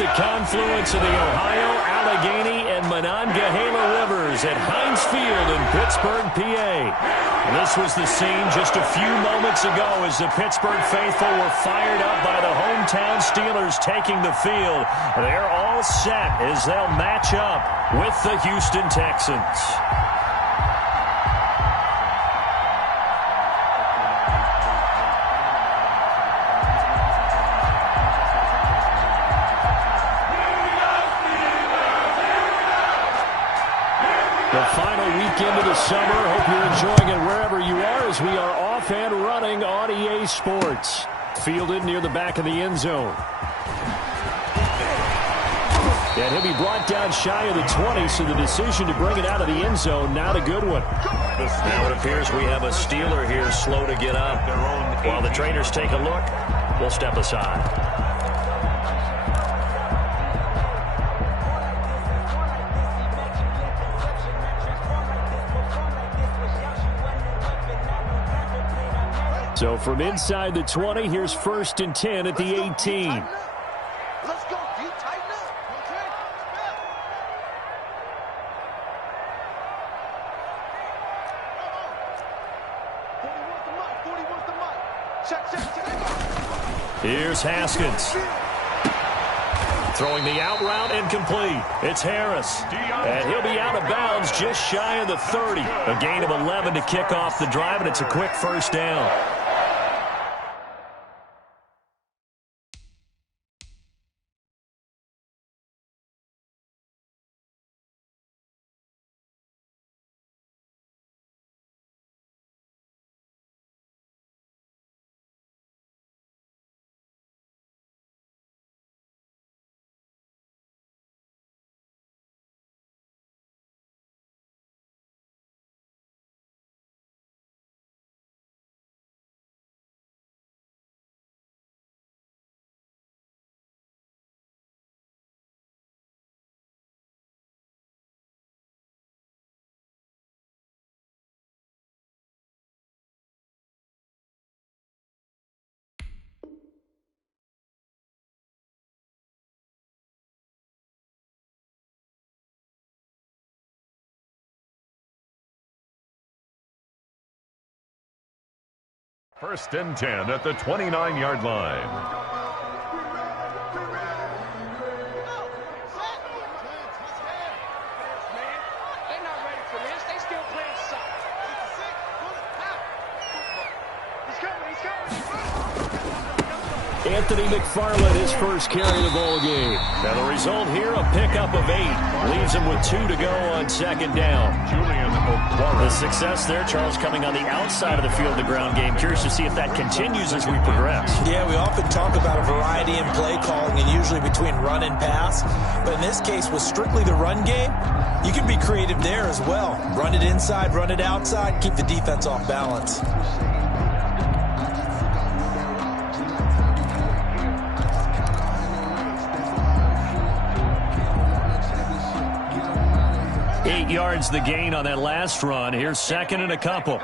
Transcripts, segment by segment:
the confluence of the Ohio, Allegheny, and Monongahela rivers at Heinz Field in Pittsburgh, PA. This was the scene just a few moments ago as the Pittsburgh faithful were fired up by the hometown Steelers taking the field. They're all set as they'll match up with the Houston Texans. The final weekend of the summer. Hope you're enjoying it wherever you are as we are off and running on EA Sports. Fielded near the back of the end zone. And he'll be brought down shy of the 20, so the decision to bring it out of the end zone, not a good one. Now it appears we have a Steeler here slow to get up. While the trainers take a look, we'll step aside. So from inside the 20, here's 1st and 10 at the 18. Let's go. Do you tighten up? Okay. Here's Haskins. Throwing the out route incomplete. It's Harris. And he'll be out of bounds just shy of the 30. A gain of 11 to kick off the drive, and it's a quick first down. First and 10 at the 29-yard line. Anthony McFarland, his first carry of the ball game. Now the result here, a pickup of 8. Leaves him with 2 to go on 2nd down. The success there, Charles, coming on the outside of the field, the ground game. Curious to see if that continues as we progress. Yeah, we often talk about a variety in play calling and usually between run and pass. But in this case, with strictly the run game, you can be creative there as well. Run it inside, run it outside, keep the defense off balance. Yards the gain on that last run. Here's 2nd and a couple.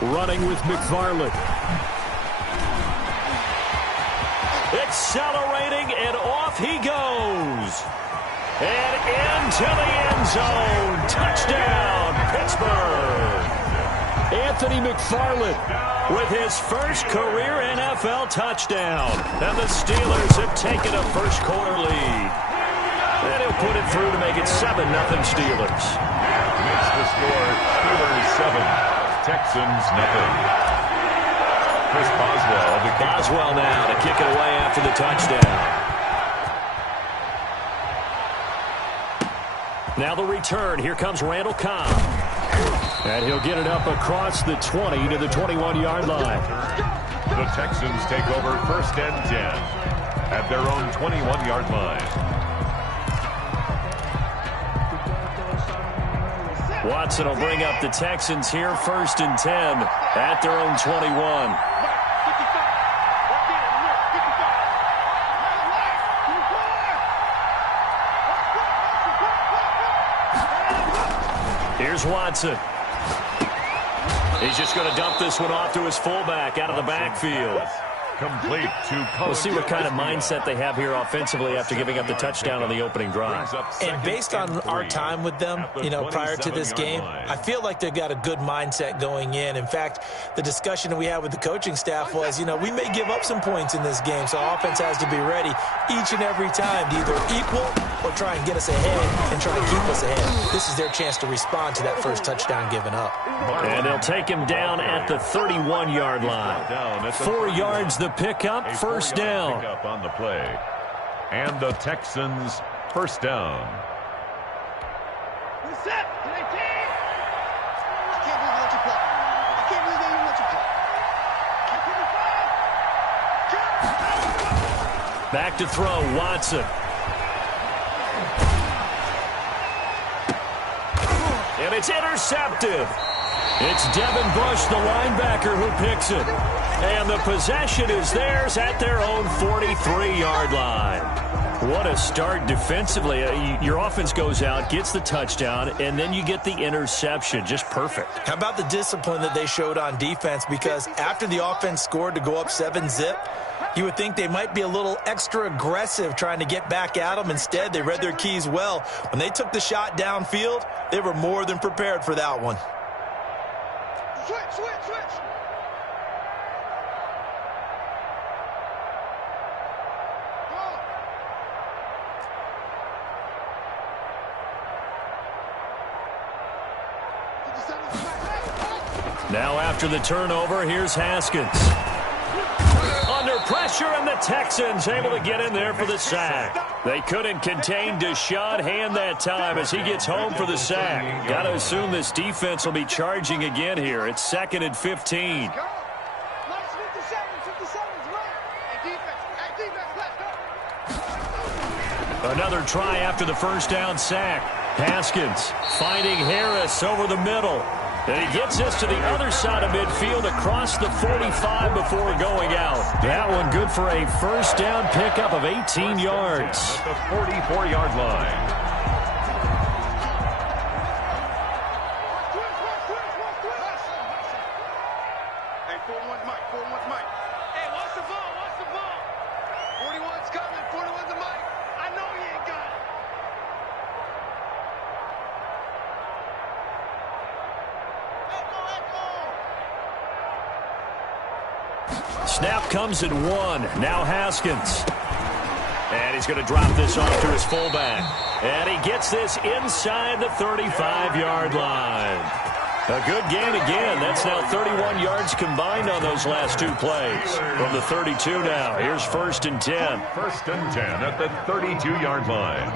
Running with McFarland. Accelerating, and off he goes. And into the end zone. Touchdown, Pittsburgh. Anthony McFarland with his first career NFL touchdown. And the Steelers have taken a first quarter lead. And he'll put it through to make it 7-0 Steelers. Makes the score Steelers 7, Texans 0. Chris Boswell now to kick it away after the touchdown. Now the return. Here comes Randall Cobb. And he'll get it up across the 20 to the 21-yard line. The Texans take over 1st and 10 at their own 21-yard line. Watson will bring up the Texans here 1st and 10 at their own 21. Here's Watson. He's just going to dump this one off to his fullback out of the backfield. Complete to We'll see what kind of mindset they have here offensively after giving up the touchdown on the opening drive. And based on our time with them, prior to this game, I feel like they've got a good mindset going in. In fact, the discussion that we had with the coaching staff was, we may give up some points in this game, so offense has to be ready each and every time to either equal or try and get us ahead and try and keep us ahead. This is their chance to respond to that first touchdown given up. And they'll take him down at the 31-yard line. 4 yards the pickup, first down. Pickup on the play. And the Texans first down. Back to throw, Watson. And it's intercepted. It's Devin Bush, the linebacker, who picks it. And the possession is theirs at their own 43-yard line. What a start defensively. Your offense goes out, gets the touchdown, and then you get the interception. Just perfect. How about the discipline that they showed on defense? Because after the offense scored to go up 7-zip, you would think they might be a little extra aggressive trying to get back at them. Instead, they read their keys well. When they took the shot downfield, they were more than prepared for that one. Switch. Now after the turnover, here's Haskins. Under pressure, and the Texans able to get in there for the sack. They couldn't contain Deshaun Hand that time as he gets home for the sack. Got to assume this defense will be charging again here. It's 2nd and 15. Another try after the first down sack. Haskins finding Harris over the middle. And he gets us to the other side of midfield across the 45 before going out. That one good for a first down pickup of 18 yards. At the 44-yard line. Hey, 41's Mike. 41's Mike. Hey, watch the ball. Watch the ball. 41's coming. 41's a Mike. I know he ain't got it. Snap comes at 1. Now Haskins. And he's going to drop this off to his fullback. And he gets this inside the 35-yard line. A good gain again. That's now 31 yards combined on those last 2 plays. From the 32 now. Here's 1st and 10. 1st and 10 at the 32-yard line.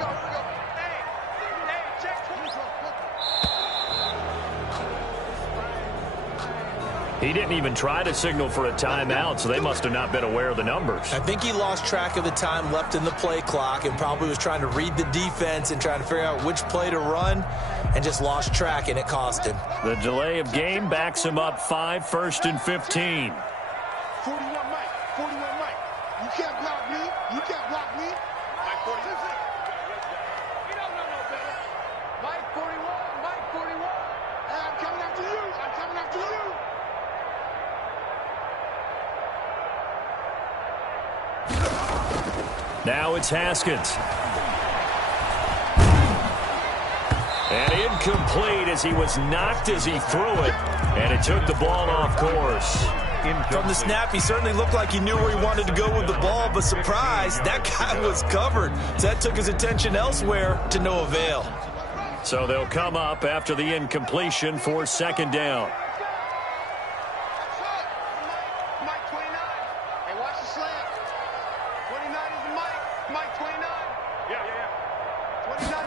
He didn't even try to signal for a timeout, so they must have not been aware of the numbers. I think he lost track of the time left in the play clock and probably was trying to read the defense and trying to figure out which play to run and just lost track, and it cost him. The delay of game backs him up 5, 1st and 15. 41 Mike. 41 Mike. You can't block me. You can't block me. Mike 41. You don't know no better. Mike 41. Mike 41. Hey, I'm coming after you. I'm coming after you. Now it's Haskins. And incomplete as he was knocked as he threw it. And it took the ball off course. From the snap, he certainly looked like he knew where he wanted to go with the ball, but surprise, that guy was covered. So that took his attention elsewhere to no avail. So they'll come up after the incompletion for 2nd down. Mike 29. Hey, watch the slam. 29 is the Mike. Mike 29. Yeah. 29.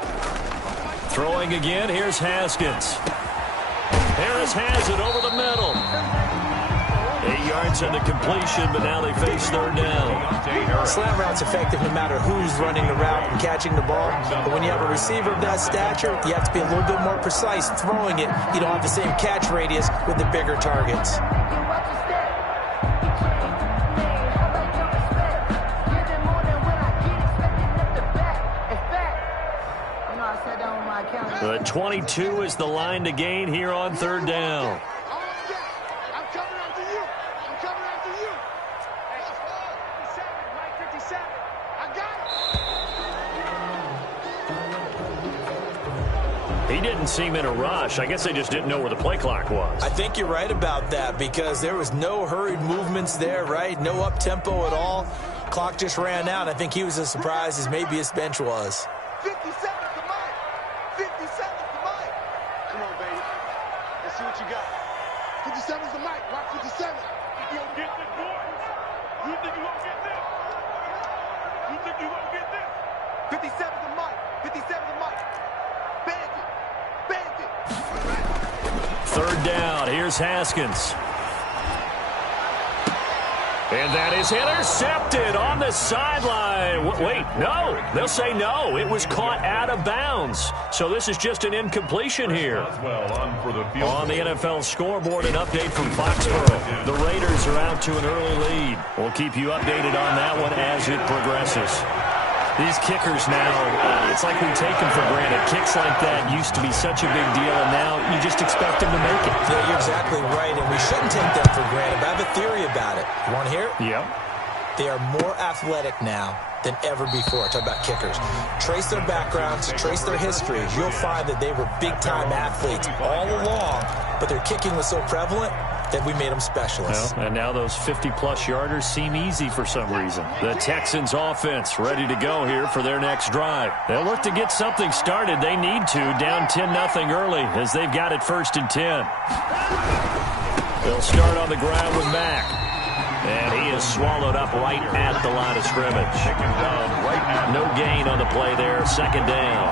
Throwing again, here's Haskins. Harris has it over the middle. 8 yards on the completion, but now they face 3rd down. Slant route's effective no matter who's running the route and catching the ball. But when you have a receiver of that stature, you have to be a little bit more precise throwing it. You don't have the same catch radius with the bigger targets. The 22 is the line to gain here on 3rd down. I got He didn't seem in a rush. I guess they just didn't know where the play clock was. I think you're right about that because there was no hurried movements there, right? No up-tempo at all. Clock just ran out. I think he was as surprised as maybe his bench was. 50 seconds to Mike. 50 seconds to Mike. Come on, baby. Let's see what you got. 57's the Mike. Rock 57. You gonna get this, boy? You think you gonna get this? You think you gonna get this? 57's the Mike. 57's the Mike. Bandit. Bandit. Third down. Here's Haskins. And that is intercepted on the sideline. Wait, no. They'll say no. It was caught out of bounds. So this is just an incompletion here. On the NFL scoreboard, an update from Foxborough. The Raiders are out to an early lead. We'll keep you updated on that one as it progresses. These kickers now, it's like we take them for granted. Kicks like that used to be such a big deal, and now you just expect them to make it. Yeah, you're exactly right, and we shouldn't take them for granted. But I have a theory about it. You want to hear it? Yep. They are more athletic now than ever before. Talk about kickers. Trace their backgrounds, trace their histories. You'll find that they were big-time athletes all along, but their kicking was so prevalent that we made them specialists. Well, and now those 50-plus yarders seem easy for some reason. The Texans offense ready to go here for their next drive. They'll look to get something started. They need to, down 10-0 early as they've got it 1st and 10. They'll start on the ground with Mack. And he is swallowed up right at the line of scrimmage. No gain on the play there. 2nd down.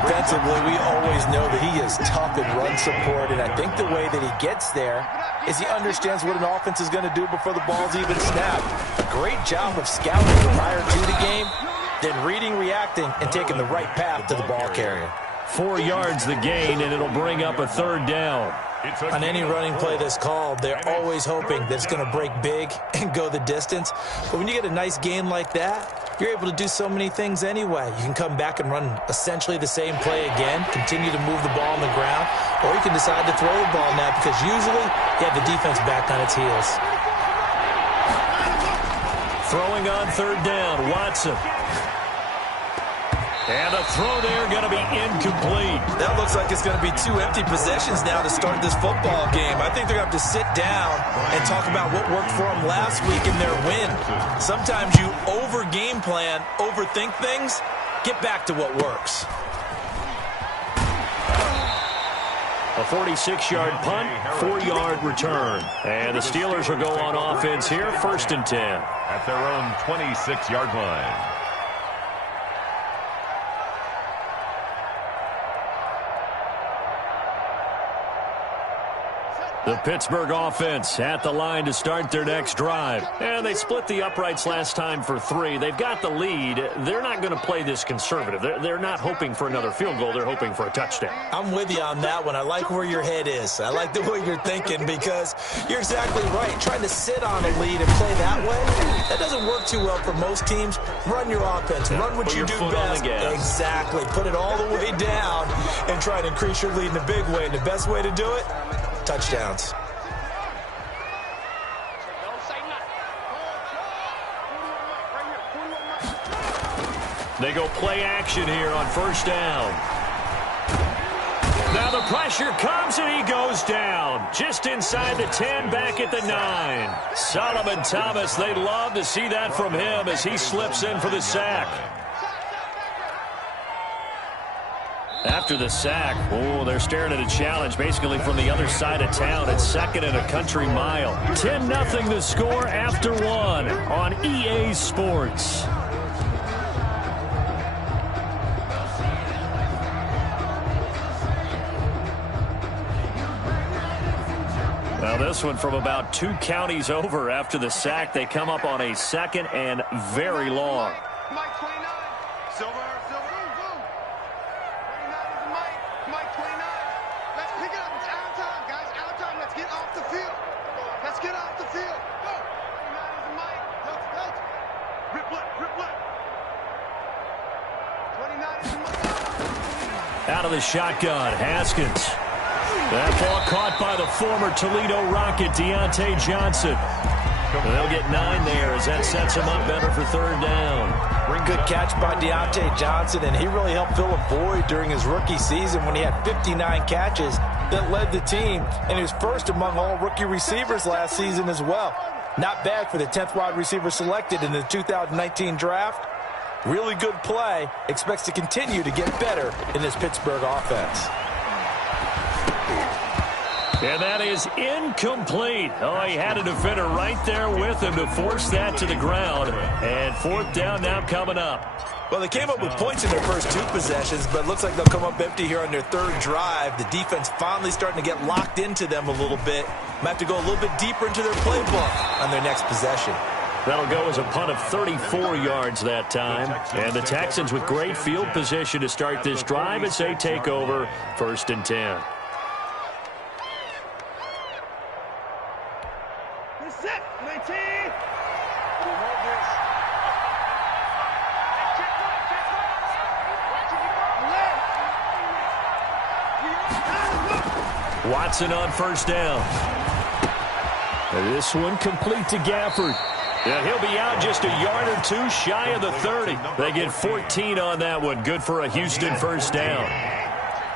Defensively, we always know that he is tough in run support, and I think the way that he gets there is he understands what an offense is going to do before the ball's even snapped. Great job of scouting prior to the game, then reading, reacting, and taking the right path to the ball carrier. 4 yards the gain, and it'll bring up a 3rd down. On any running play that's called, they're always hoping that it's going to break big and go the distance. But when you get a nice gain like that, you're able to do so many things anyway. You can come back and run essentially the same play again, continue to move the ball on the ground, or you can decide to throw the ball now because usually you have the defense back on its heels. Throwing on 3rd down, Watson. And the throw there going to be incomplete. That looks like it's going to be 2 empty possessions now to start this football game. I think they're going to have to sit down and talk about what worked for them last week in their win. Sometimes you over-game plan, overthink things. Get back to what works. A 46-yard punt, 4-yard return. And the Steelers will go on offense here, 1st and 10. At their own 26-yard line. The Pittsburgh offense at the line to start their next drive. And they split the uprights last time for 3. They've got the lead. They're not going to play this conservative. They're not hoping for another field goal. They're hoping for a touchdown. I'm with you on that one. I like where your head is. I like the way you're thinking because you're exactly right. Trying to sit on a lead and play that way, that doesn't work too well for most teams. Run your offense. Run what you do best. Exactly. Put it all the way down and try to increase your lead in a big way. And the best way to do it, touchdowns. They go play action here on 1st down. Now the pressure comes and he goes down. Just inside the 10, back at the 9. Solomon Thomas, they'd love to see that from him as he slips in for the sack. After the sack, they're staring at a challenge basically from the other side of town. It's 2nd and a country mile. 10-0 the score after 1 on EA Sports. Well, this one from about 2 counties over after the sack. They come up on a 2nd and very long. Mike 29. Silver. 29 is the Mike. Mike 29. Let's pick it up. It's out of time, guys. Out of time. Let's get off the field. Let's get off the field. Go. 29 is the Mike. Touch. Rip left. 29 is the Mike. Out of the shotgun, Haskins. That ball caught by the former Toledo Rocket, Deontay Johnson. They'll get 9 there as that sets him up better for third down. Good catch by Deontay Johnson, and he really helped fill a void during his rookie season when he had 59 catches that led the team, and he was first among all rookie receivers last season as well. Not bad for the 10th wide receiver selected in the 2019 draft. Really good play. Expects to continue to get better in this Pittsburgh offense. And that is incomplete. Oh, he had a defender right there with him to force that to the ground. And fourth down now coming up. Well, they came up with points in their first 2 possessions, but it looks like they'll come up empty here on their third drive. The defense finally starting to get locked into them a little bit. Might have to go a little bit deeper into their playbook on their next possession. That'll go as a punt of 34 yards that time. And the Texans with great field position to start this drive as they take over 1st and 10. Watson on first down. This one complete to Gafford. And he'll be out just a yard or 2 shy of the 30. They get 14 on that one. Good for a Houston first down.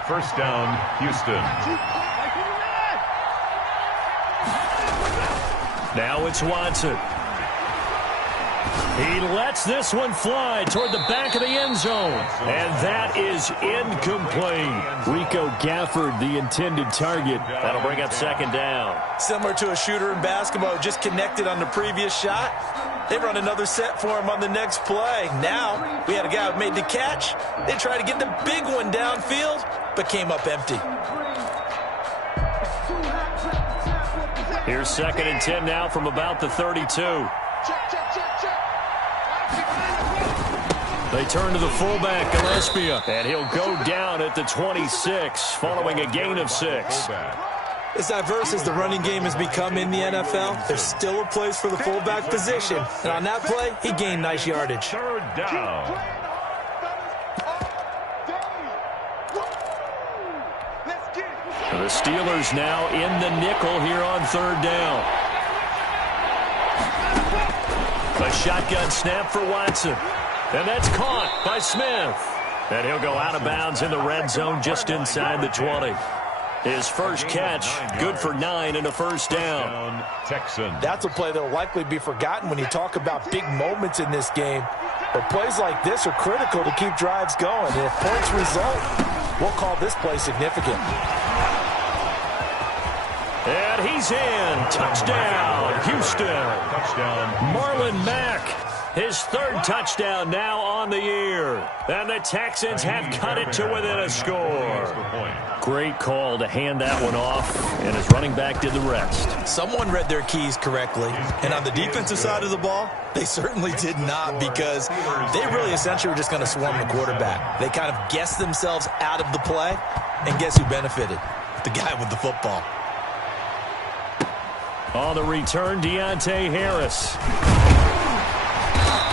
First down, Houston. Now it's Watson. He lets this one fly toward the back of the end zone. And that is incomplete. Rico Gafford, the intended target. That'll bring up 2nd down. Similar to a shooter in basketball who just connected on the previous shot. They run another set for him on the next play. Now, we had a guy who made the catch. They tried to get the big one downfield, but came up empty. Here's 2nd and 10 now from about the 32. They turn to the fullback, Gillespie, and he'll go down at the 26 following a gain of 6. As diverse as the running game has become in the NFL, there's still a place for the fullback position. And on that play, he gained nice yardage. Third down. The Steelers now in the nickel here on 3rd down. A shotgun snap for Watson. And that's caught by Smith. And he'll go out of bounds in the red zone just inside the 20. His first catch, good for 9 and a first down. Texans. That's a play that will likely be forgotten when you talk about big moments in this game. But plays like this are critical to keep drives going. And if points result, we'll call this play significant. And he's in. Touchdown, Houston. Touchdown. Marlon Mack, his 3rd touchdown now on the year. And the Texans have cut it to within a score. Great call to hand that one off, and his running back did the rest. Someone read their keys correctly, and on the defensive side of the ball, they certainly did not, because they really essentially were just going to swarm the quarterback. They kind of guessed themselves out of the play, and guess who benefited? The guy with the football. On the return, Deontay Harris.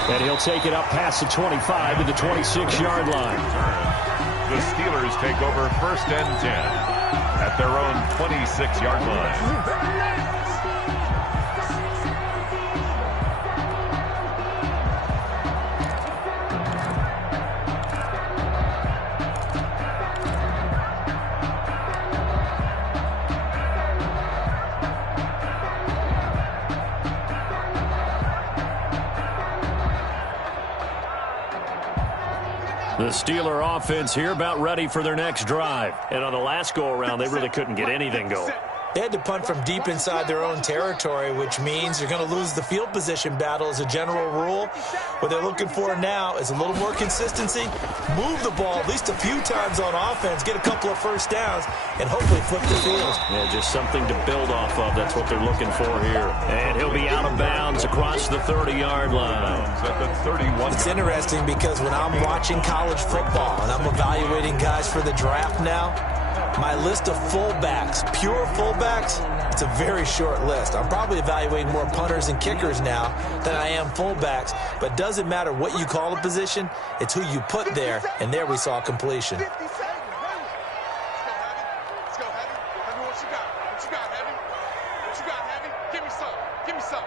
And he'll take it up past the 25 to the 26-yard line. The Steelers take over 1st and 10 at their own 26-yard line. The Steeler offense here about ready for their next drive. And on the last go-around, they really couldn't get anything going. They had to punt from deep inside their own territory, which means you're going to lose the field position battle as a general rule. What they're looking for now is a little more consistency, move the ball at least a few times on offense, get a couple of first downs, and hopefully flip the field. Yeah, just something to build off of. That's what they're looking for here. And he'll be out of bounds across the 30-yard line. At the 31. It's interesting because when I'm watching college football and I'm evaluating guys for the draft now, my list of fullbacks, pure fullbacks, it's a very short list. I'm probably evaluating more punters and kickers now than I am fullbacks, but it doesn't matter what you call a position, it's who you put there, and there we saw completion. Let's go, Heavy. Heavy, what you got? What you got, Heavy? What you got, Heavy? Give me some. Give me some.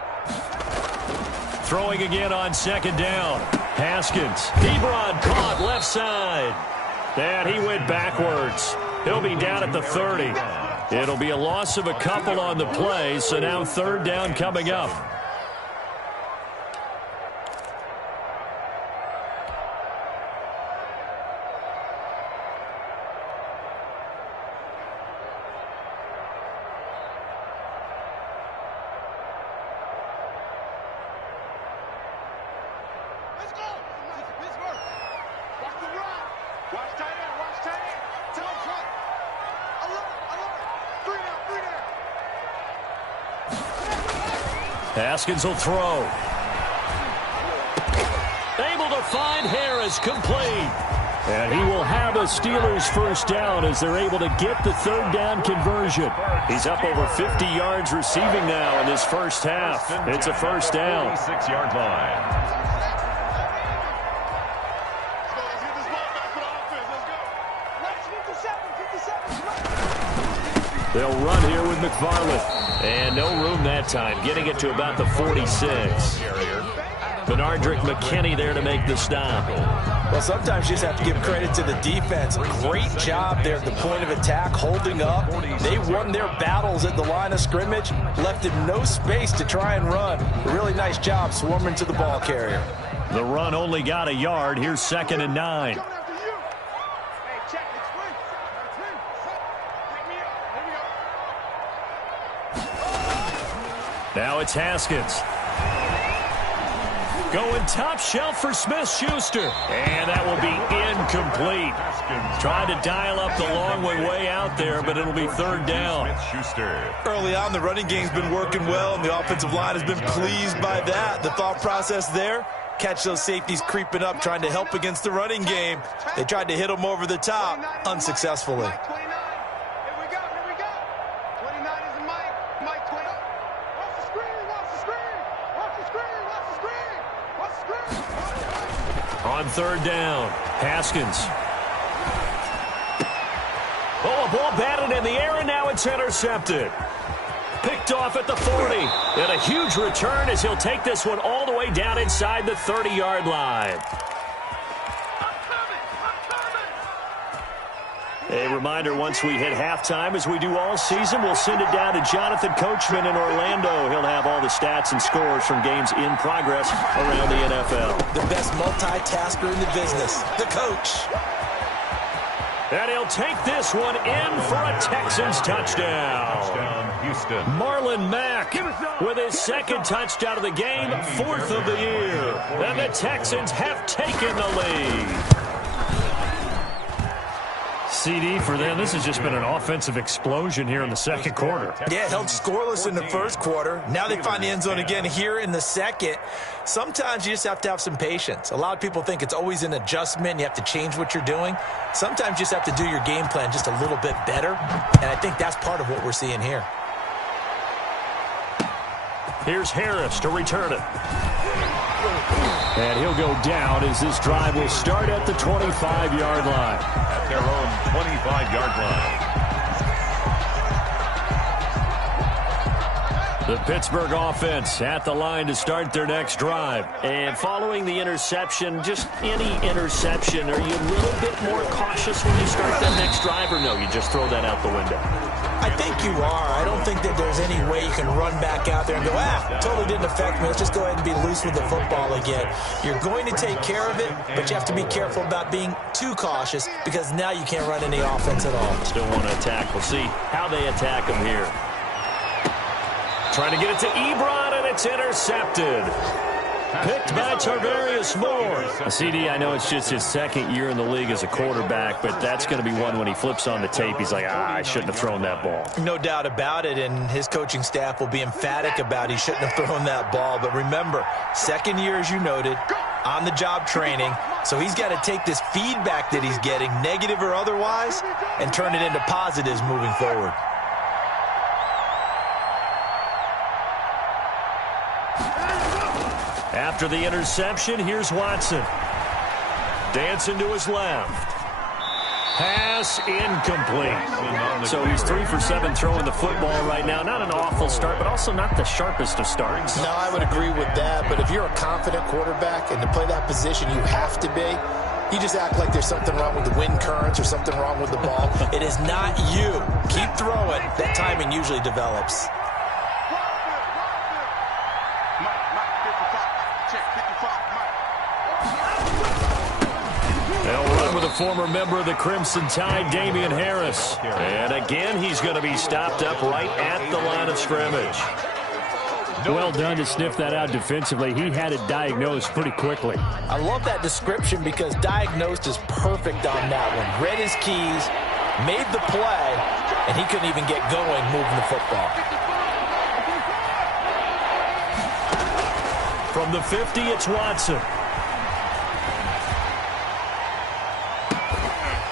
throwing again on second down. Haskins. Ebron caught left side. And he went backwards. He'll be down at the 30. It'll be a loss of a couple on the play, so now third down coming up. Haskins will throw. Able to find Harris, complete. And he will have a Steelers first down as they're able to get the third down conversion. He's up over 50 yards receiving now in this first half. It's a first down. 46-yard line. They'll run here with McFarland. And no room that time, getting it to about the 46. Benardrick McKinney there to make the stop. Well, sometimes you just have to give credit to the defense. Great job there at the point of attack, holding up. They won their battles at the line of scrimmage, left him no space to try and run. A really nice job swarming to the ball carrier. The run only got a yard. Here's 2nd and 9. Now it's Haskins. Going top shelf for Smith-Schuster. And that will be incomplete. Trying to dial up the long way out there, but it'll be third down. Early on, the running game's been working well, and the offensive line has been pleased by that. The thought process there, catch those safeties creeping up, trying to help against the running game. They tried to hit them over the top, unsuccessfully. On third down, Haskins. Oh, a ball batted in the air, and now it's intercepted. Picked off at the 40. And a huge return as he'll take this one all the way down inside the 30-yard line. A reminder, once we hit halftime, as we do all season, we'll send it down to Jonathan Coachman in Orlando. He'll have all the stats and scores from games in progress around the NFL. The best multitasker in the business, the coach. And he'll take this one in for a Texans touchdown. Touchdown, Houston. Marlon Mack with his second touchdown of the game, 4th of the year. And the Texans have taken the lead. CD for them. This has just been an offensive explosion here in the second quarter. Yeah, held scoreless in the first quarter. Now they find the end zone again here in the second. Sometimes you just have to have some patience. A lot of people think it's always an adjustment. You have to change what you're doing. Sometimes you just have to do your game plan just a little bit better. And I think that's part of what we're seeing here. Here's Harris to return it. And he'll go down as this drive will start at the 25-yard line. At their own 25-yard line. The Pittsburgh offense at the line to start their next drive. And following the interception, just any interception, are you a little bit more cautious when you start that next drive, or no, you just throw that out the window? I think you are. I don't think that there's any way you can run back out there and go, totally didn't affect me. Let's just go ahead and be loose with the football again. You're going to take care of it, but you have to be careful about being too cautious because now you can't run any offense at all. Still want to attack. We'll see how they attack him here. Trying to get it to Ebron, and it's intercepted. Picked by Tarvarius Moore. CD, I know it's just his second year in the league as a quarterback, but that's going to be one when he flips on the tape. He's like, I shouldn't have thrown that ball. No doubt about it, and his coaching staff will be emphatic about he shouldn't have thrown that ball. But remember, second year, as you noted, on-the-job training, so he's got to take this feedback that he's getting, negative or otherwise, and turn it into positives moving forward. After the interception, here's Watson. Dancing to his left. Pass incomplete. So he's 3 for 7 throwing the football right now. Not an awful start, but also not the sharpest of starts. No, I would agree with that. But if you're a confident quarterback and to play that position, you have to be. You just act like there's something wrong with the wind currents or something wrong with the ball. It is not you. Keep throwing. That timing usually develops. They'll run with a former member of the Crimson Tide, Damian Harris. And again, he's going to be stopped up right at the line of scrimmage. Well done to sniff that out defensively. He had it diagnosed pretty quickly. I love that description because diagnosed is perfect on that one. Read his keys, made the play, and he couldn't even get going moving the football. From the 50, it's Watson.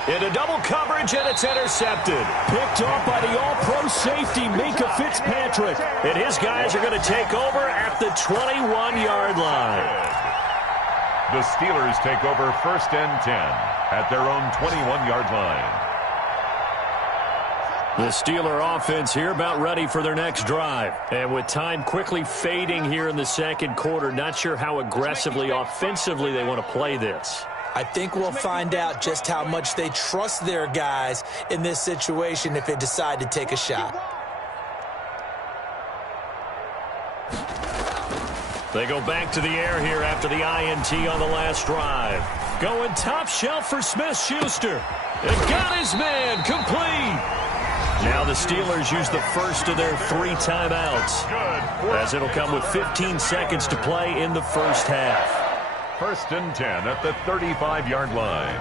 Into double coverage, and it's intercepted. Picked off by the all-pro safety, Minka Fitzpatrick. And his guys are going to take over at the 21-yard line. The Steelers take over 1st and 10 at their own 21-yard line. The Steeler offense here about ready for their next drive. And with time quickly fading here in the second quarter, not sure how aggressively, offensively they want to play this. I think we'll find out just how much they trust their guys in this situation if they decide to take a shot. They go back to the air here after the INT on the last drive. Going top shelf for Smith-Schuster. And got his man complete. Now the Steelers use the first of their 3 timeouts, as it'll come with 15 seconds to play in the first half. 1st and 10 at the 35-yard line.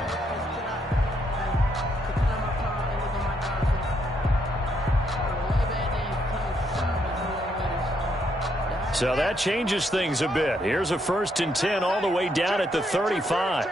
So that changes things a bit. Here's a 1st and 10 all the way down at the 35.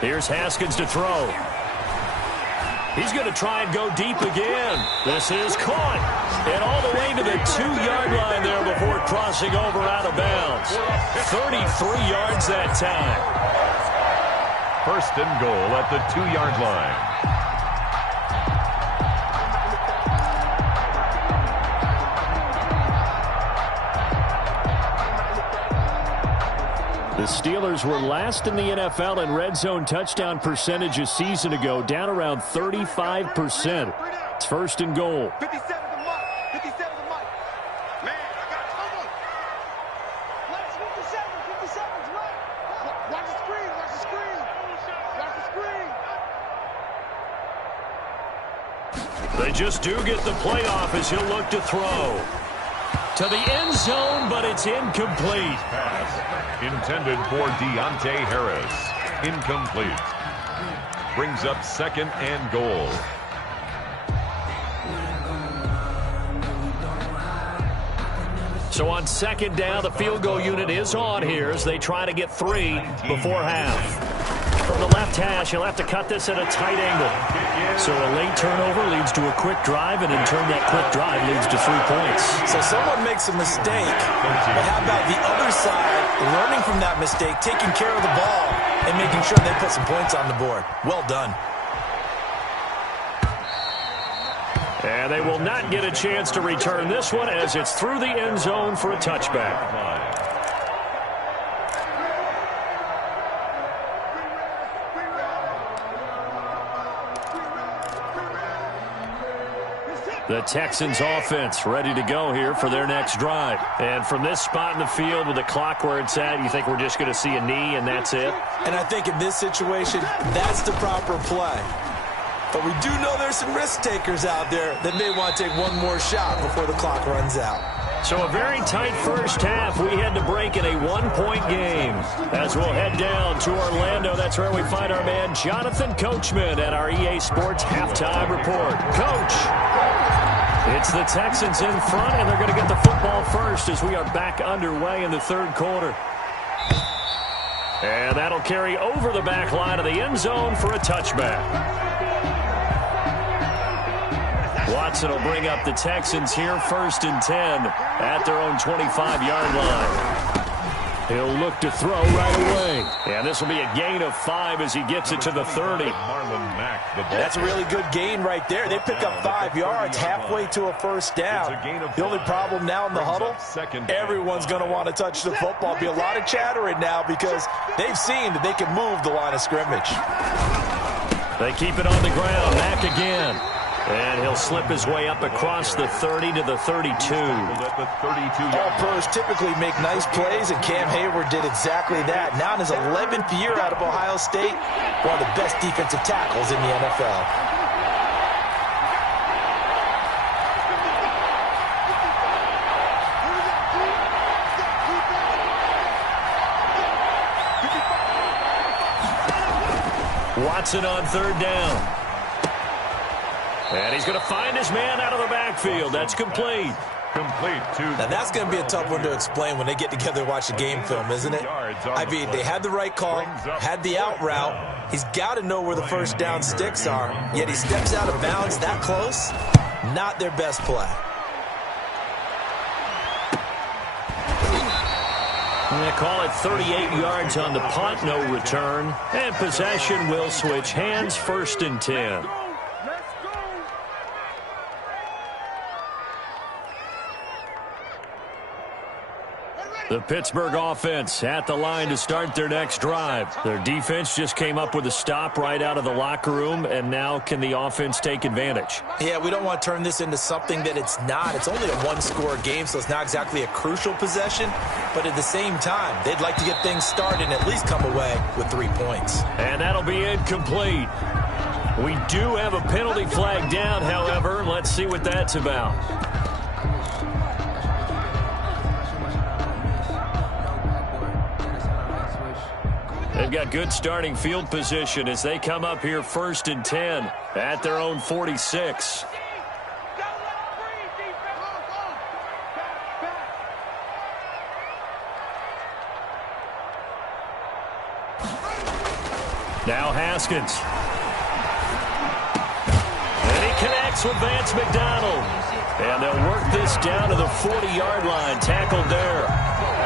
Here's Haskins to throw. He's going to try and go deep again. This is caught. And all the way to the 2-yard line there before crossing over out of bounds. 33 yards that time. 1st and goal at the 2-yard line. The Steelers were last in the NFL in red zone touchdown percentage a season ago, down around 35%. It's 1st and goal. 57 to Mike. 57 to Mike. Man, I got covered. Let's 57. 57's right. Watch the screen. Watch the screen. Watch the screen. They just do get the playoff as he'll look to throw. To the end zone, but it's incomplete. Pass intended for Deontay Harris. Incomplete. Brings up 2nd and goal. So on 2nd down, the field goal unit is on here as they try to get 3 before half. From the left hash, he'll have to cut this at a tight angle. So a late turnover leads to a quick drive, and in turn that quick drive leads to 3 points. So someone makes a mistake, but how about the other side, learning from that mistake, taking care of the ball, and making sure they put some points on the board. Well done. And they will not get a chance to return this one as it's through the end zone for a touchback. The Texans offense ready to go here for their next drive. And from this spot in the field with the clock where it's at, you think we're just going to see a knee and that's it? And I think in this situation, that's the proper play. But we do know there's some risk takers out there that may want to take one more shot before the clock runs out. So a very tight first half. We had to break in a 1-point game. As we'll head down to Orlando, that's where we find our man Jonathan Coachman at our EA Sports Halftime Report. Coach. It's the Texans in front, and they're going to get the football first as we are back underway in the third quarter. And that'll carry over the back line of the end zone for a touchback. Watson will bring up the Texans here, 1st and 10 at their own 25-yard line. He'll look to throw right away. And this will be a gain of 5 as he gets it to the 30. That's a really good gain right there. They pick up 5 yards halfway to a first down. The only problem now in the huddle, everyone's going to want to touch the football. Be a lot of chattering now because they've seen that they can move the line of scrimmage. They keep it on the ground. Mack again. And he'll slip his way up across the 30 to the 32. All pros typically make nice plays, and Cam Hayward did exactly that. Now in his 11th year out of Ohio State, one of the best defensive tackles in the NFL. Watson on 3rd down. And he's going to find his man out of the backfield. That's complete. Now that's going to be a tough one to explain when they get together and watch the game film, isn't it? I mean, they had the right call, had the out route. He's got to know where the first down sticks are, yet he steps out of bounds that close. Not their best play. They call it 38 yards on the punt, no return. And possession will switch hands, 1st and 10. The Pittsburgh offense at the line to start their next drive. Their defense just came up with a stop right out of the locker room, and now can the offense take advantage? Yeah, we don't want to turn this into something that it's not. It's only a one-score game, so it's not exactly a crucial possession. But at the same time, they'd like to get things started and at least come away with 3 points. And that'll be incomplete. We do have a penalty flag down, however. Let's see what that's about. They've got good starting field position as they come up here 1st and 10 at their own 46. Now Haskins. And he connects with Vance McDonald. And they'll work this down to the 40-yard line. Tackled there.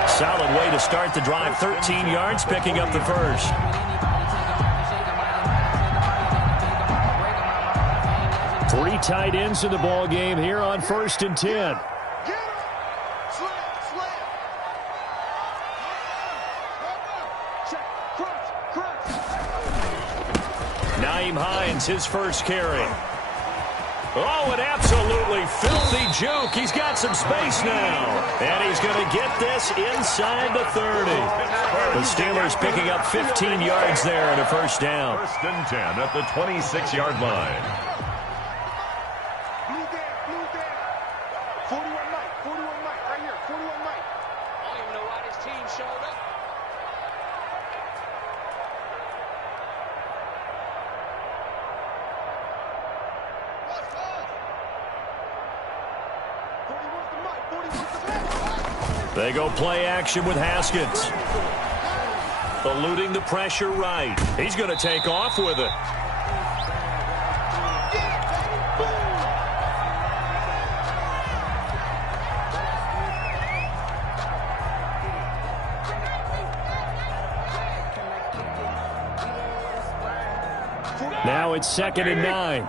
Solid way to start the drive. 13 yards, picking up the first. Three tight ends in the ball game here on 1st and 10. Nyheim Hines, his first carry. Oh, an absolutely filthy juke. He's got some space now. And he's going to get this inside the 30. The Steelers picking up 15 yards there and a first down. 1st and 10 at the 26-yard line. Blue down. 41 Mike, right here, 41 Mike. I don't even know why this team showed up. They go play action with Haskins. Eluding the pressure right. He's going to take off with it. Now it's 2nd and 9.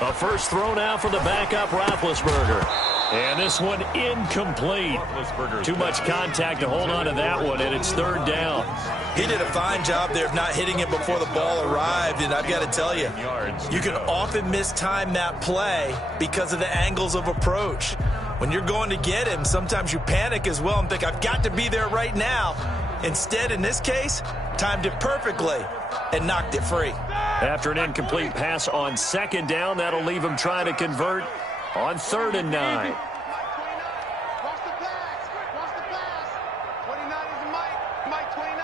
A first throw now for the backup Roethlisberger. And this one incomplete. Too much contact to hold on to that one, and it's 3rd down. He did a fine job there of not hitting it before the ball arrived, and I've got to tell you, you can often mistime that play because of the angles of approach. When you're going to get him, sometimes you panic as well and think, I've got to be there right now. Instead, in this case, timed it perfectly and knocked it free. After an incomplete pass on 2nd down, that'll leave him trying to convert On 3rd and 9. Watch the pass. Watch the pass. 29 is Mike. Mike 29.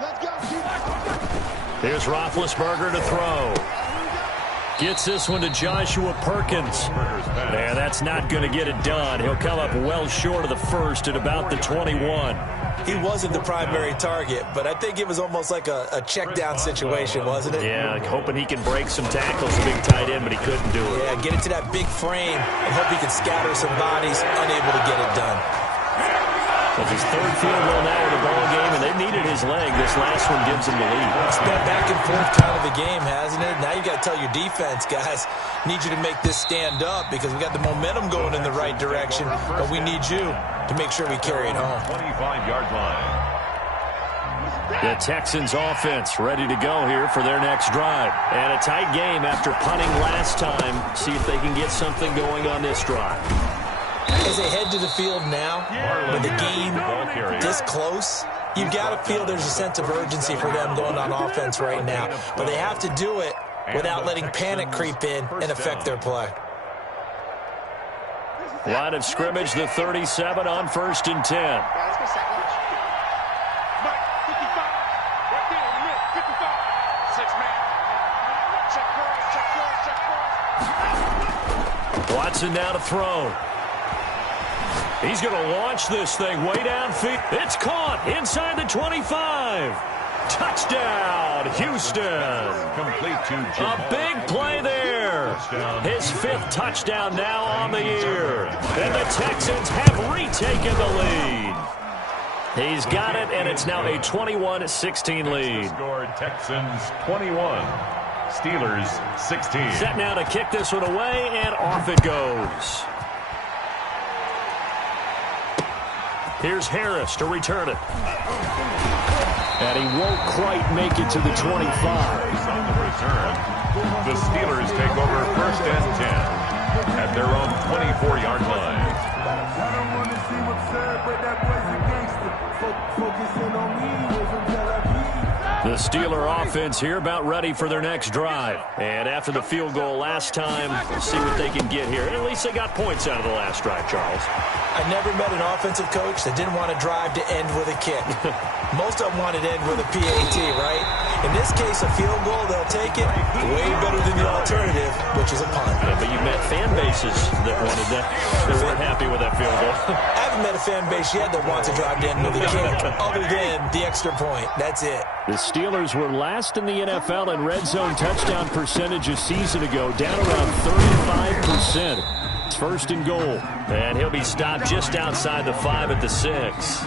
Let's go. Here's Roethlisberger to throw. Gets this one to Joshua Perkins. Yeah, that's not going to get it done. He'll come up well short of the first at about the 21. He wasn't the primary target, but I think it was almost like a check down situation, wasn't it? Yeah, hoping he can break some tackles, a big tight end, but he couldn't do it. Yeah, get it to that big frame and hope he can scatter some bodies, unable to get it done. That's his 3rd field goal now in the ball game, and they needed his leg. This last one gives him the lead. It's been back and forth kind of a game, hasn't it? Now you got to tell your defense, guys, need you to make this stand up because we got the momentum going in the right direction, but we need you to make sure we carry it home. 25-yard line. The Texans offense ready to go here for their next drive. And a tight game after punting last time. See if they can get something going on this drive. As they head to the field now, with the game this close, you've got to feel there's a sense of urgency for them going on offense right now. But they have to do it without letting panic creep in and affect their play. Line of scrimmage, the 37 on 1st and 10. Let's go sack lunch. Mike 55. Right there in the middle. 55. 6-man. Check cross. Check cross. Check cross. Watson now to throw. He's going to launch this thing way downfield. It's caught inside the 25. Touchdown, Houston. Complete to A big play there. His 5th touchdown now on the year. And the Texans have retaken the lead. He's got it, and it's now a 21-16 lead. Scored Texans 21. Steelers 16. Set now to kick this one away, and off it goes. Here's Harris to return it. And he won't quite make it to the 25. On the return, the Steelers take over 1st and 10 at their own 24-yard line. I don't want to see what's said, but that boy's a gangster. Focusing on me isn't Tel Aviv. The Steeler offense here about ready for their next drive. And after the field goal last time, we'll see what they can get here. At least they got points out of the last drive, Charles. I never met an offensive coach that didn't want to drive to end with a kick. Most of them wanted to end with a PAT, right? In this case, a field goal, they'll take it way better than the alternative, which is a punt. Yeah, but you met fan bases that wanted that. They weren't happy with that field goal. I haven't met a fan base yet that wants to drive to end with a kick, other than the extra point. That's it. The Steelers were last in the NFL in red zone touchdown percentage a season ago, down around 35%. It's 1st and goal. And he'll be stopped just outside the 5 at the 6.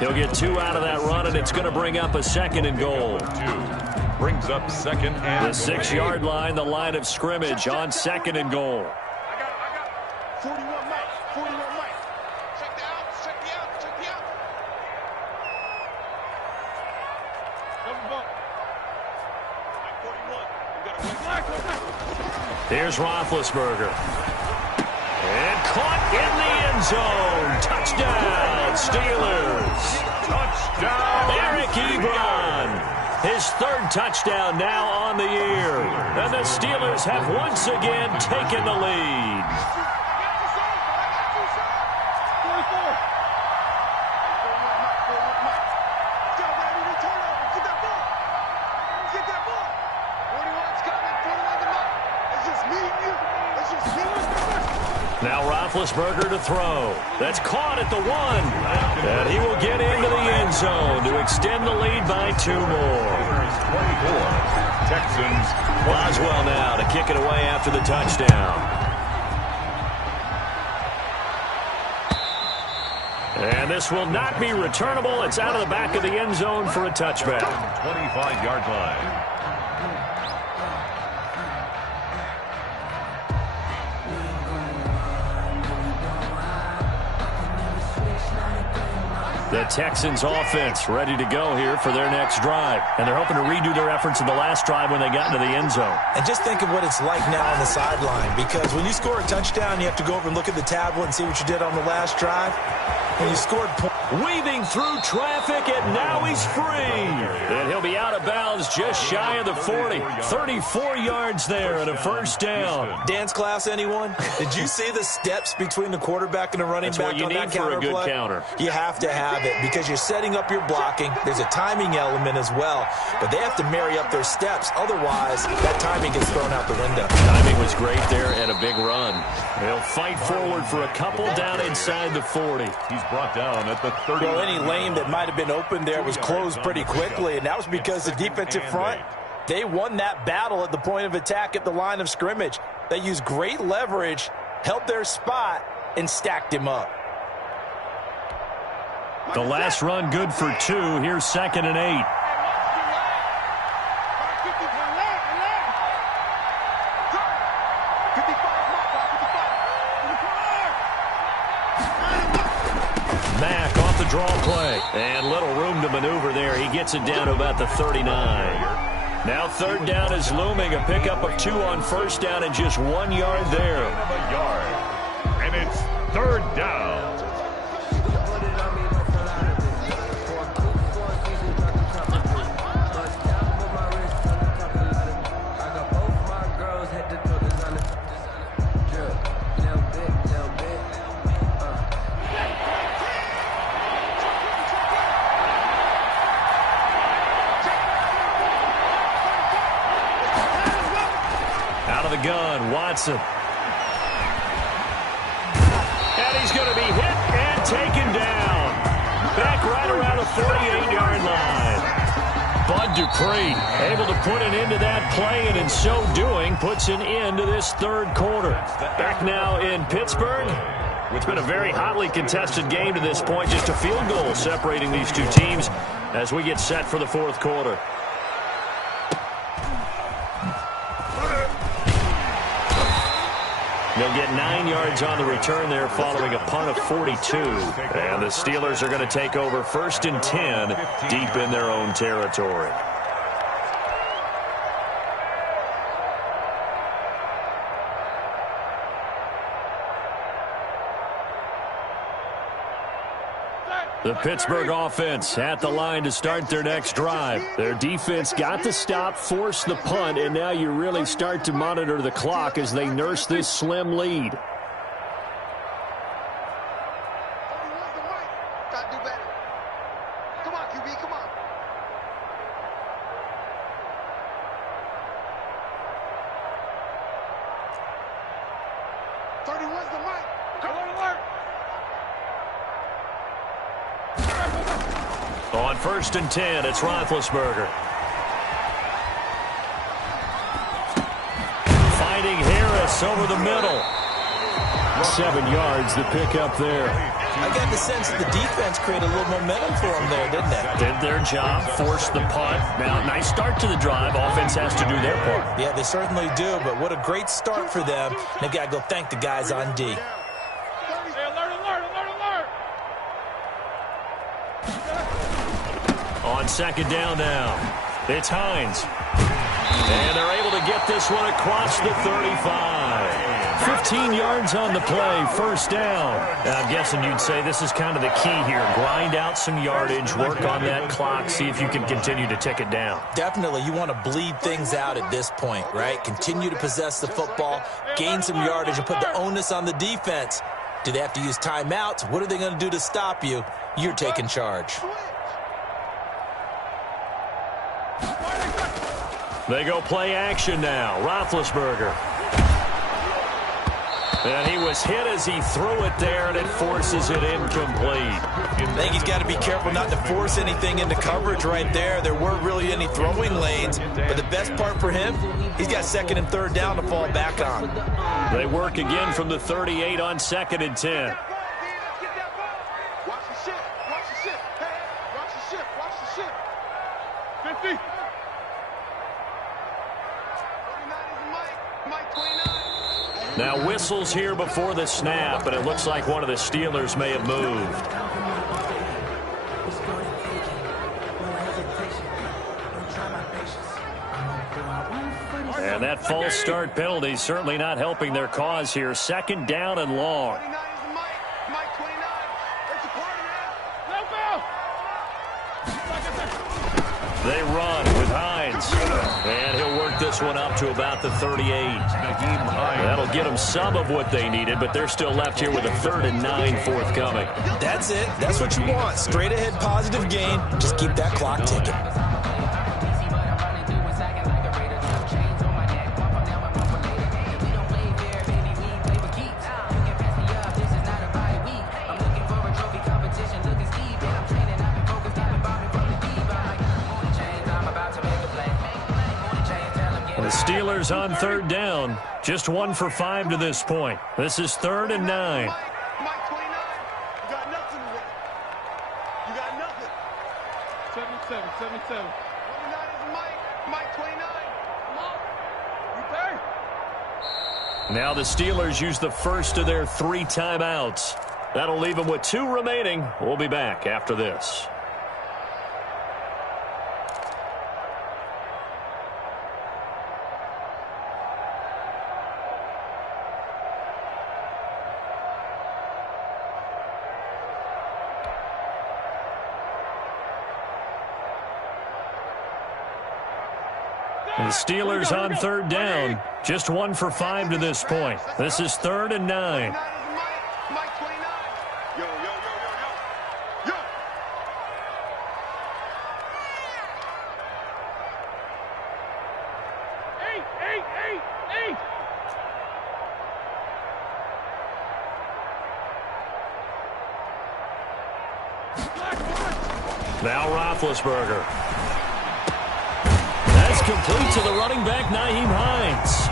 He'll get 2 out of that run, and it's going to bring up a 2nd and goal. 2 brings up 2nd and The 6-yard line, the line of scrimmage on 2nd and goal. I got it. 41 Mike. 41 Mike. Check the out. Check the out. Check the out. Double bump. Mike 41. You got to win. Here's Roethlisberger. And caught in the end zone. Touchdown, Steelers. touchdown. Eric Ebron. His 3rd touchdown now on the year. And the Steelers have once again taken the lead. Now Roethlisberger to throw. That's caught at the 1. And he will get into the end zone to extend the lead by 2 more. 24. Texans. Boswell now to kick it away after the touchdown. And this will not be returnable. It's out of the back of the end zone for a touchback. 25-yard line. The Texans offense ready to go here for their next drive. And they're hoping to redo their efforts in the last drive when they got into the end zone. And just think of what it's like now on the sideline, because when you score a touchdown, you have to go over and look at the tablet and see what you did on the last drive. When you scored points, weaving through traffic, and now he's free. And he'll be out of bounds just shy of the 40. 34 yards there and a first down. Dance class, anyone? Did you see the steps between the quarterback and the running That's back what you on need that for counter a good play? counter. You have to have it because you're setting up your blocking. There's a timing element as well, but they have to marry up their steps. Otherwise, that timing gets thrown out the window. Timing was great there and a big run. They'll fight forward for a couple down inside the 40. He's brought down at the 30. Well, any lane that might have been open there was closed pretty quickly, and that was because the defensive front, they won that battle at the point of attack at the line of scrimmage. They used great leverage, held their spot, and stacked him up. The last run good for 2. Here's 2nd and 8. Mack off the draw play. And little room to maneuver there. He gets it down to about the 39. Now 3rd down is looming. A pickup of 2 on 1st down and just 1 yard there. And it's 3rd down. Gun, Watson. And he's going to be hit and taken down. Back right around the 48-yard line. Bud Dupree able to put an end to that play, and in so doing, puts an end to this 3rd quarter. Back now in Pittsburgh. It's been a very hotly contested game to this point. Just a field goal separating these two teams as we get set for the 4th quarter. They'll get 9 yards on the return there following a punt of 42. And the Steelers are going to take over 1st and 10 deep in their own territory. The Pittsburgh offense at the line to start their next drive. Their defense got the stop, forced the punt, and now you really start to monitor the clock as they nurse this slim lead. Gotta do better. Come on, QB, come on. Where's the mic? Come on, alert. On 1st and 10, it's Roethlisberger. Finding Harris over the middle. 7 yards, the pick up there. I got the sense that the defense created a little momentum for them there, didn't they? Did their job, forced the punt. Now, nice start to the drive. Offense has to do their part. Yeah, they certainly do, but what a great start for them. They've got to go thank the guys on D. On 2nd down now, it's Hines. And they're able to get this one across the 35. 15 yards on the play, 1st down. And I'm guessing you'd say this is kind of the key here. Grind out some yardage, work on that clock, see if you can continue to tick it down. Definitely, you want to bleed things out at this point, right? Continue to possess the football, gain some yardage, and put the onus on the defense. Do they have to use timeouts? What are they going to do to stop you? You're taking charge. They go play action now. Roethlisberger. And he was hit as he threw it there, and it forces it incomplete. I think he's got to be careful not to force anything into coverage right there. There weren't really any throwing lanes, but the best part for him, he's got 2nd and 3rd down to fall back on. They work again from the 38 on 2nd and 10. Watch the ship. Watch the ship. Hey, watch the ship. Watch the ship. 50. 49 is Mike 29. Now whistles here before the snap, and it looks like one of the Steelers may have moved. And that false start penalty certainly not helping their cause here. 2nd down and long. 49 is Mike 29. It's a party now. They run with Hines. And he'll work this one up to about the 38. That'll get them some of what they needed, but they're still left here with a 3rd and 9 forthcoming. That's it. That's what you want. Straight ahead positive gain. Just keep that clock ticking. The Steelers on 3rd down. Just 1 for 5 to this point. This is 3rd and 9. Mike 29. You got nothing with it. You got nothing. 77. 29 is Mike 29. Come on. You there? Now the Steelers use the first of their 3 timeouts. That'll leave them with 2 remaining. We'll be back after this. The Steelers on 3rd down. Just 1 for 5 to this point. This is 3rd and 9. Mike 29. Yo. Eight. Now Roethlisberger. Complete to the running back, Nyheim Hines.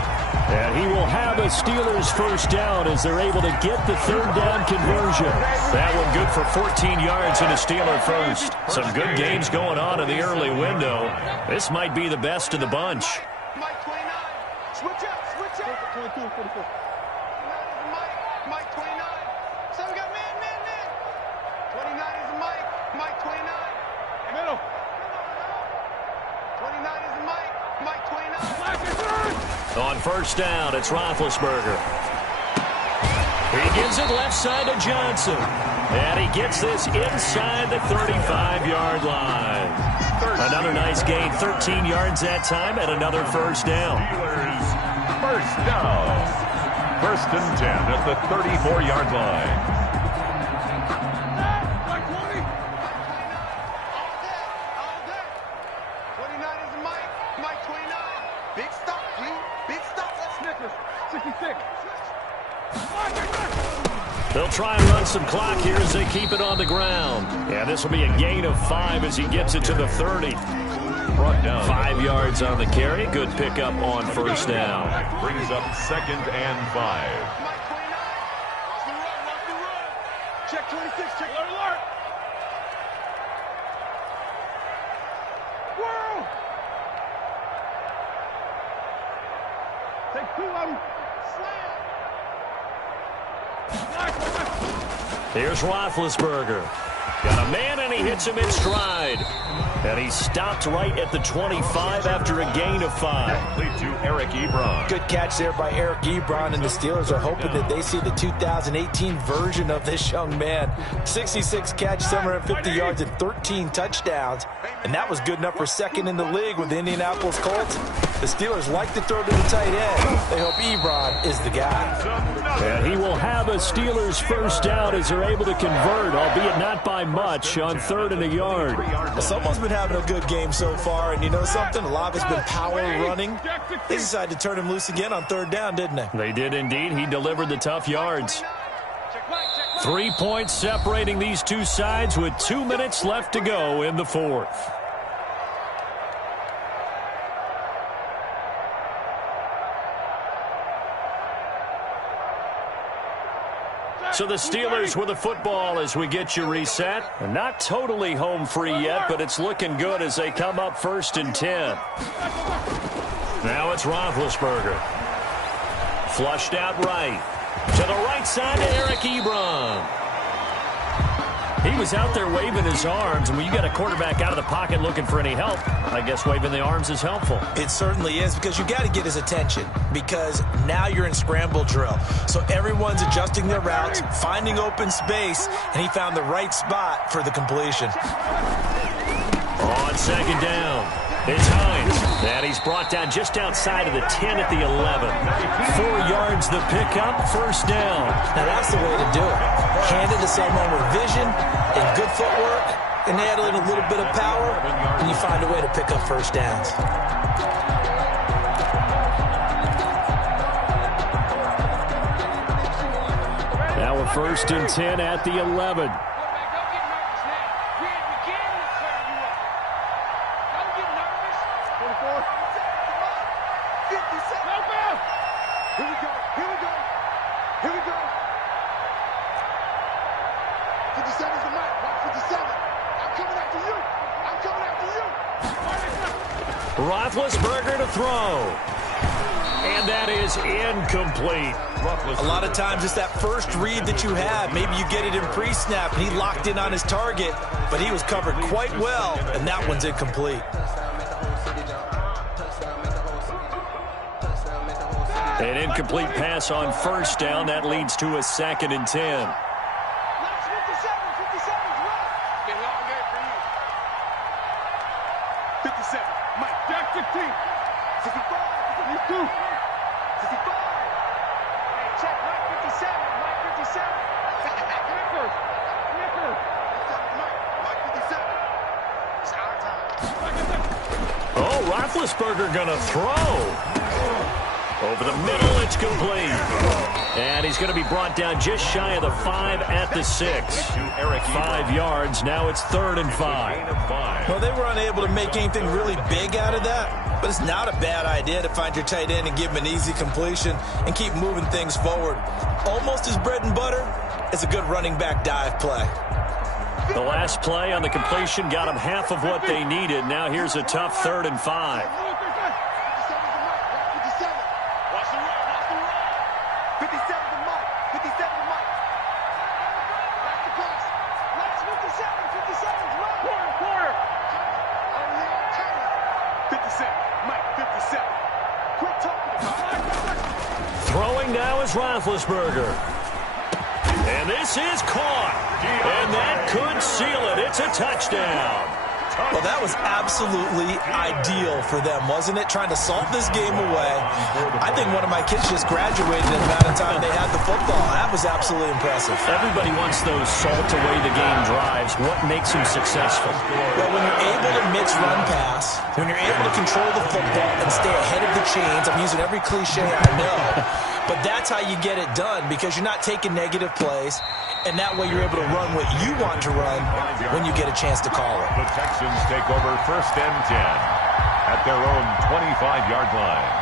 And he will have a Steelers first down as they're able to get the 3rd down conversion. That one good for 14 yards and a Steeler first. Some good games going on in the early window. This might be the best of the bunch. Mike 29. Switch up. 22 and 44. Mike 29. So we got man. 29 is Mike 29. Middle. 29 is Mike 29. On first down, it's Roethlisberger. He gives it left side to Johnson. And he gets this inside the 35-yard line. Another nice gain, 13 yards that time, and another first down. Steelers first down. 1st and 10 at the 34-yard line. They'll try and run some clock here as they keep it on the ground. Yeah, this will be a gain of 5 as he gets it to the 30. Brought down 5 yards on the carry. Good pickup on first down. Brings up 2nd and 5. Mike 29. Watch the run. Check 26. Check alert. Whoa. Take 2 of them. Slam. Here's Roethlisberger. Got a man, and he hits him in stride. And he stopped right at the 25 after a gain of 5. Complete to Eric Ebron. Good catch there by Eric Ebron, and the Steelers are hoping that they see the 2018 version of this young man. 66 catch, 750 yards, and 13 touchdowns. And that was good enough for 2nd in the league with the Indianapolis Colts. The Steelers like to throw to the tight end. They hope Ebron is the guy. And he will have a Steelers first down as they're able to convert, albeit not by much, on 3rd and a yard. Well, someone's been having a good game so far, and you know something? A lot has been power running. They decided to turn him loose again on 3rd down, didn't they? They did indeed. He delivered the tough yards. 3 points separating these two sides with 2 minutes left to go in the 4th. So the Steelers with the football as we get you reset. Not totally home free yet, but it's looking good as they come up 1st and 10. Now it's Roethlisberger. Flushed out right. To the right side to Eric Ebron. He was out there waving his arms, and when you got a quarterback out of the pocket looking for any help, I guess waving the arms is helpful. It certainly is, because you got to get his attention, because now you're in scramble drill. So everyone's adjusting their routes, finding open space, and he found the right spot for the completion. On on second down. It's Hines, and he's brought down just outside of the 10 at the 11. 4 yards the pickup, first down. Now that's the way to do it. Hand it to someone with vision and good footwork, and add in a little bit of power, and you find a way to pick up first downs. Now we're 1st and 10 at the 11. Roethlisberger to throw. And that is incomplete. A lot of times it's that first read that you have. Maybe you get it in pre-snap, and he locked in on his target, but he was covered quite well, and that one's incomplete. An incomplete pass on first down. That leads to a 2nd and 10. Oh, Roethlisberger going to throw. Over the middle, it's complete. And he's going to be brought down just shy of the 5 at the 6. 5 yards. Now it's 3rd and 5. Well, they were unable to make anything really big out of that, but it's not a bad idea to find your tight end and give him an easy completion and keep moving things forward. Almost his bread and butter is a good running back dive play. The last play on the completion got them half of what they needed. Now here's a tough 3rd and 5. Throwing now is Roethlisberger. And this is caught. And that could seal it. It's a touchdown. Well, that was absolutely ideal for them, wasn't it? Trying to salt this game away. I think one of my kids just graduated in the amount of time they had the football. That was absolutely impressive. Everybody wants those salt away the game drives. What makes them successful? Well, when you're able to mix run pass, when you're able to control the football and stay ahead of the chains, I'm using every cliche I know, but that's how you get it done because you're not taking negative plays, and that way you're able to run what you want to run when you get a chance to call it. The Texans take over 1st and 10 at their own 25-yard line.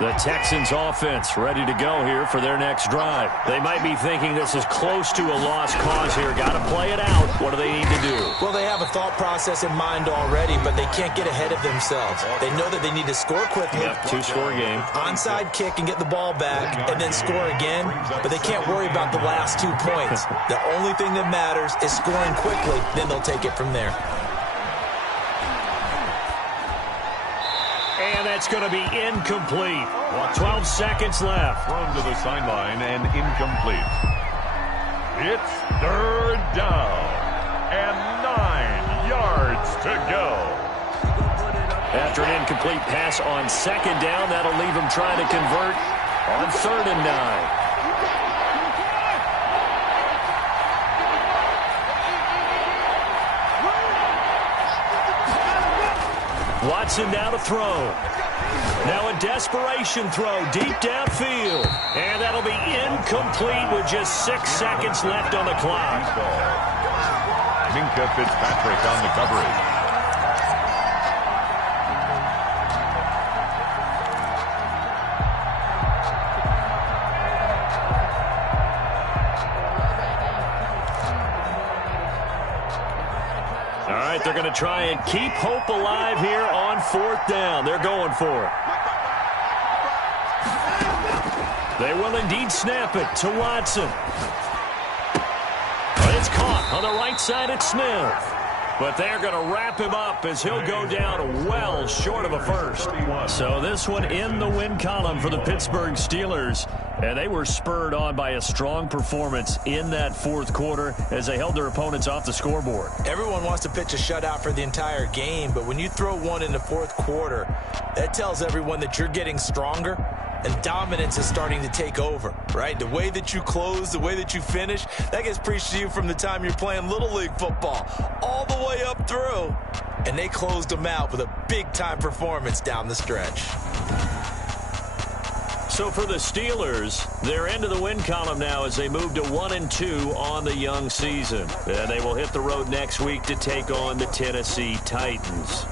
The Texans offense ready to go here for their next drive. They might be thinking this is close to a lost cause here. Got to play it out. What do they need to do? Well, they have a thought process in mind already, but they can't get ahead of themselves. They know that they need to score quickly. Yep, 2-score game. Onside kick and get the ball back and then score again, but they can't worry about the last 2 points. The only thing that matters is scoring quickly, then they'll take it from there. And that's going to be incomplete. 12 seconds left. Thrown to the sideline and incomplete. It's 3rd down and 9 yards to go. After an incomplete pass on 2nd down, that'll leave him trying to convert on 3rd and 9. Watson now to throw. Now a desperation throw deep downfield. And that'll be incomplete with just 6 seconds left on the clock. Minka Fitzpatrick on the coverage. All right, they're going to try and keep hope alive here on 4th down. They're going for it. They will indeed snap it to Watson. But it's caught on the right side at Smith. But they're going to wrap him up as he'll go down well short of a first. So this one in the win column for the Pittsburgh Steelers. And they were spurred on by a strong performance in that fourth quarter as they held their opponents off the scoreboard. Everyone wants to pitch a shutout for the entire game, but when you throw one in the fourth quarter, that tells everyone that you're getting stronger and dominance is starting to take over, right? The way that you close, the way that you finish, that gets preached to you from the time you're playing Little League football all the way up through. And they closed them out with a big-time performance down the stretch. So for the Steelers, they're into the win column now as they move to 1-2 on the young season. And they will hit the road next week to take on the Tennessee Titans.